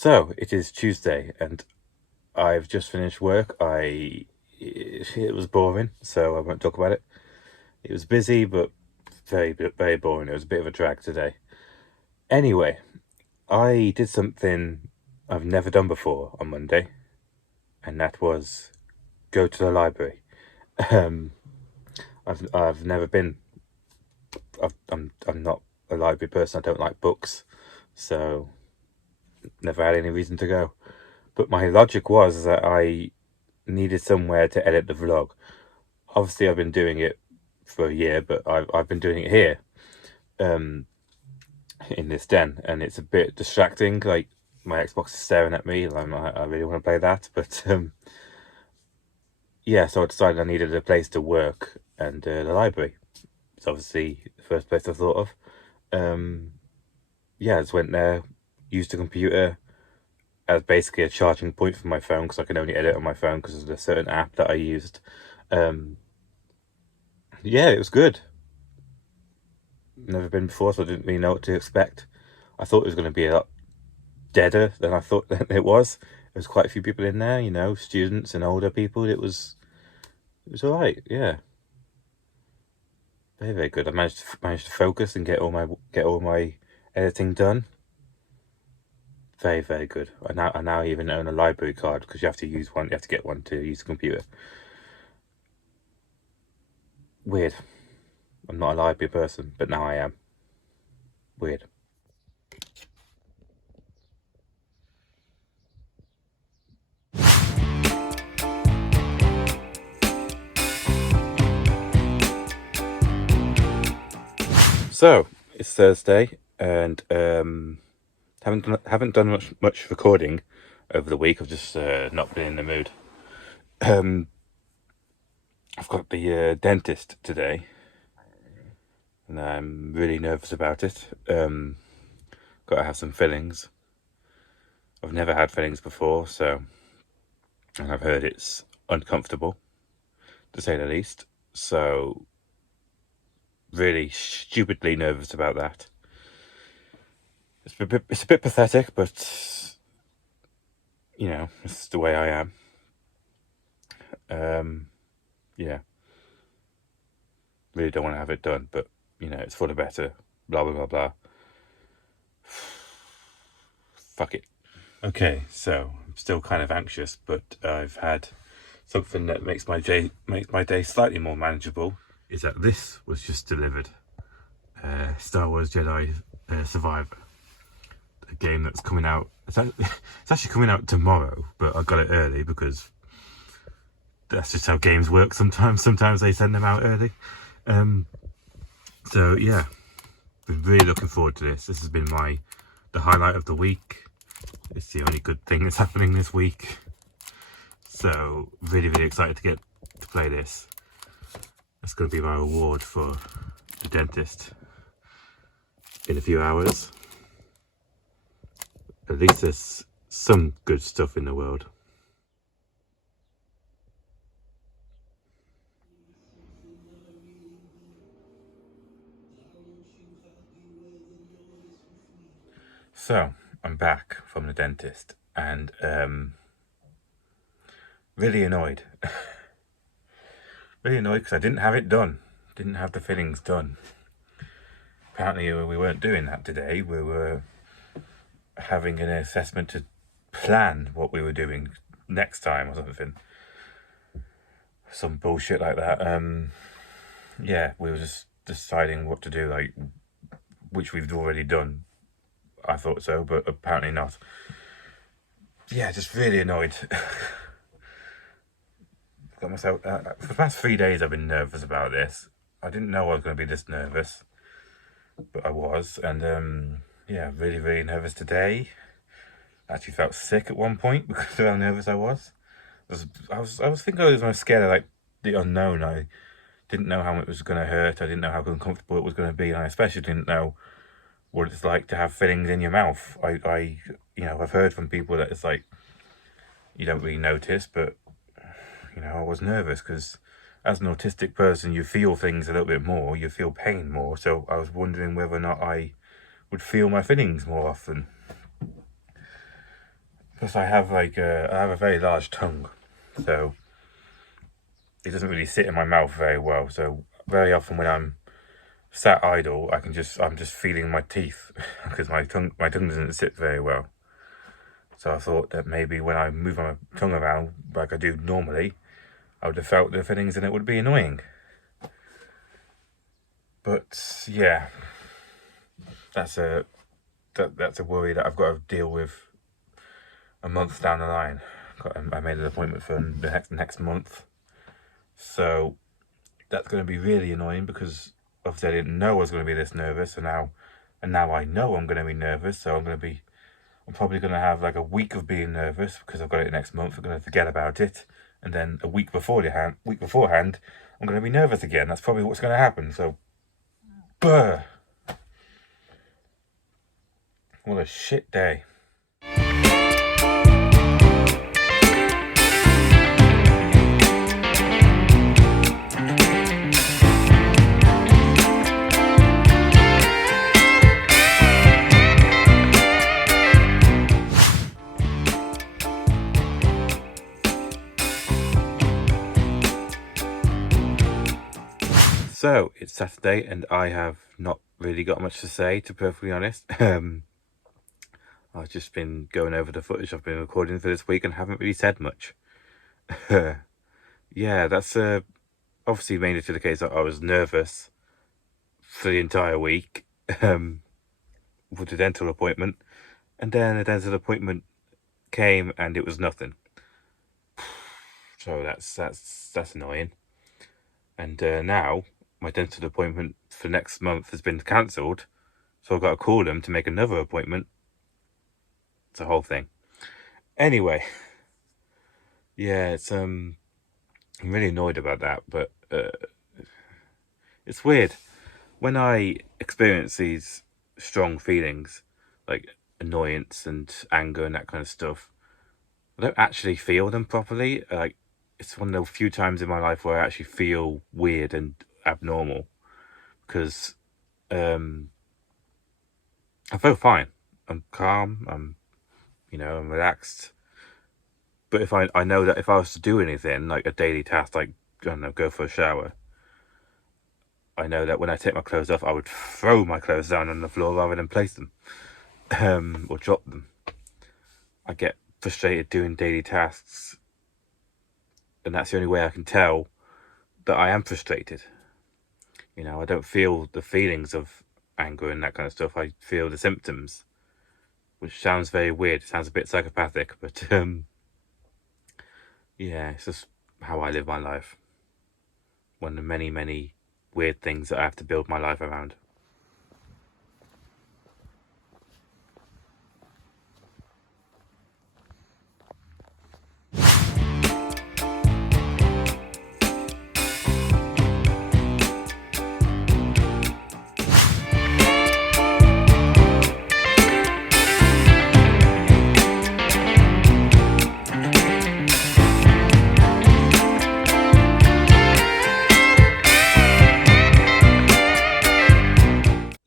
So it is Tuesday and I've just finished work. It was boring, so I won't talk about it. It was busy, but very boring. It was a bit of a drag today. Anyway, I did something I've never done before on Monday, and that was go to the library. I've never been. I'm not a library person. I don't like books, so never had any reason to go. But my logic was that I needed somewhere to edit the vlog. Obviously, I've been doing it for a year, but I've been doing it here, in this den, and it's a bit distracting. Like, my Xbox is staring at me, and I really want to play that. But yeah, so I decided I needed a place to work, and the library. It's obviously the first place I thought of. Yeah, I just went there, used the computer as basically a charging point for my phone, because I can only edit on my phone because of a certain app that I used. Yeah, it was good. Never been before, so I didn't really know what to expect. I thought it was going to be a lot deader than I thought it was. There was quite a few people in there, you know, students and older people. It was all right. Yeah, very good. I managed to focus and get all my editing done. Very good. I now even own a library card, because you have to use one. You have to get one to use the computer. Weird. I'm not a library person, but now I am. Weird. So it's Thursday, and haven't done much recording over the week. I've just not been in the mood. I've got the dentist today, and I'm really nervous about it. Got to have some fillings. I've never had fillings before, and I've heard it's uncomfortable, to say the least. So really stupidly nervous about that. It's a bit pathetic, but you know, it's the way I am. Yeah, really don't want to have it done, but you know, it's for the better. Blah blah blah blah. Fuck it. Okay, so I'm still kind of anxious, but I've had something that makes my day slightly more manageable. Is that this was just delivered? Star Wars Jedi Survivor, a game that's coming out. It's actually coming out tomorrow, but I got it early because that's just how games work. Sometimes they send them out early. So yeah, been really looking forward to this. This has been the highlight of the week. It's the only good thing that's happening this week. So really excited to get to play this. That's going to be my reward for the dentist in a few hours. At least there's some good stuff in the world. So I'm back from the dentist, and really annoyed. Really annoyed because I didn't have it done. Didn't have the fillings done. Apparently we weren't doing that today. We were having an assessment to plan what we were doing next time or something. Some bullshit like that. Yeah, we were just deciding what to do, like, which we've already done. I thought so, but apparently not. Yeah, just really annoyed. Got myself for the past 3 days I've been nervous about this. I didn't know I was going to be this nervous, but I was. And yeah, really nervous today. Actually felt sick at one point because of how nervous I was. I was thinking I was scared of, like, the unknown. I didn't know how it was going to hurt. I didn't know how uncomfortable it was going to be, and I especially didn't know what it's like to have fillings in your mouth. You know, I've heard from people that it's like you don't really notice, but you know, I was nervous because as an autistic person, you feel things a little bit more. You feel pain more. So I was wondering whether or not I would feel my fillings more often. Plus I have I have a very large tongue, so it doesn't really sit in my mouth very well. So very often when I'm sat idle, I'm just feeling my teeth because my tongue doesn't sit very well. So I thought that maybe when I move my tongue around like I do normally, I would have felt the fillings and it would be annoying. But yeah, that's a worry that I've got to deal with a month down the line. I made an appointment for the next month, so that's going to be really annoying because obviously I didn't know I was going to be this nervous, and now I know I'm going to be nervous. So I'm probably going to have like a week of being nervous because I've got it next month. I'm going to forget about it, and then a week beforehand, I'm going to be nervous again. That's probably what's going to happen. So, brr. What a shit day. So it's Saturday and I have not really got much to say, to be perfectly honest. I've just been going over the footage I've been recording for this week and haven't really said much. Yeah, that's obviously mainly to the case that I was nervous for the entire week with the dental appointment, and then the dental appointment came and it was nothing. So that's annoying. And now my dental appointment for next month has been cancelled, so I've got to call them to make another appointment. It's a whole thing. Anyway, yeah, I'm really annoyed about that, but it's weird. When I experience these strong feelings, like annoyance and anger and that kind of stuff, I don't actually feel them properly. Like, it's one of the few times in my life where I actually feel weird and abnormal, because I feel fine. I'm calm. I'm relaxed. But if I know that if I was to do anything, like a daily task, like, I don't know, go for a shower, I know that when I take my clothes off, I would throw my clothes down on the floor rather than place them, or drop them. I get frustrated doing daily tasks, and that's the only way I can tell that I am frustrated. I don't feel the feelings of anger and that kind of stuff. I feel the symptoms, which sounds very weird. It sounds a bit psychopathic, but yeah, it's just how I live my life. One of the many, many weird things that I have to build my life around.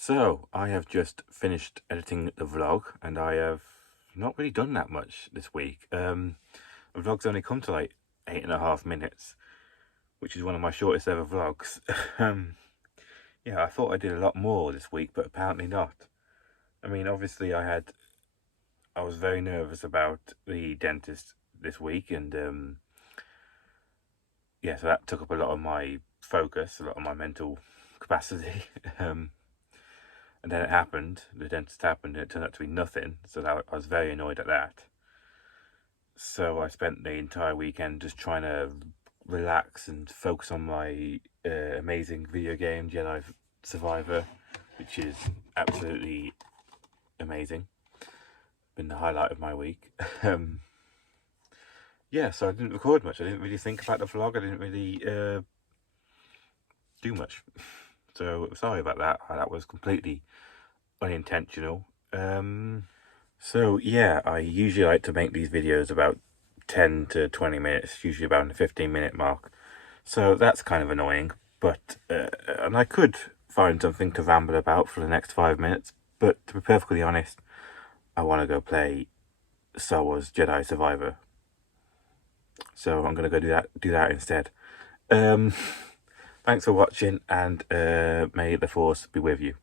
So, I have just finished editing the vlog, and I have not really done that much this week. The vlog's only come to like 8.5 minutes, which is one of my shortest ever vlogs. Yeah, I thought I did a lot more this week, but apparently not. I mean, obviously I was very nervous about the dentist this week, and yeah, so that took up a lot of my focus, a lot of my mental capacity. And then it happened, the dentist happened, and it turned out to be nothing, so I was very annoyed at that. So I spent the entire weekend just trying to relax and focus on my amazing video game, Jedi Survivor, which is absolutely amazing. Been the highlight of my week. Yeah, so I didn't record much. I didn't really think about the vlog. I didn't really do much. So sorry about that. That was completely unintentional. So yeah, I usually like to make these videos about 10 to 20 minutes, usually about the 15-minute mark. So that's kind of annoying, but and I could find something to ramble about for the next 5 minutes, but to be perfectly honest, I want to go play Star Wars Jedi Survivor. So I'm gonna go do that instead. Thanks for watching, and may the Force be with you.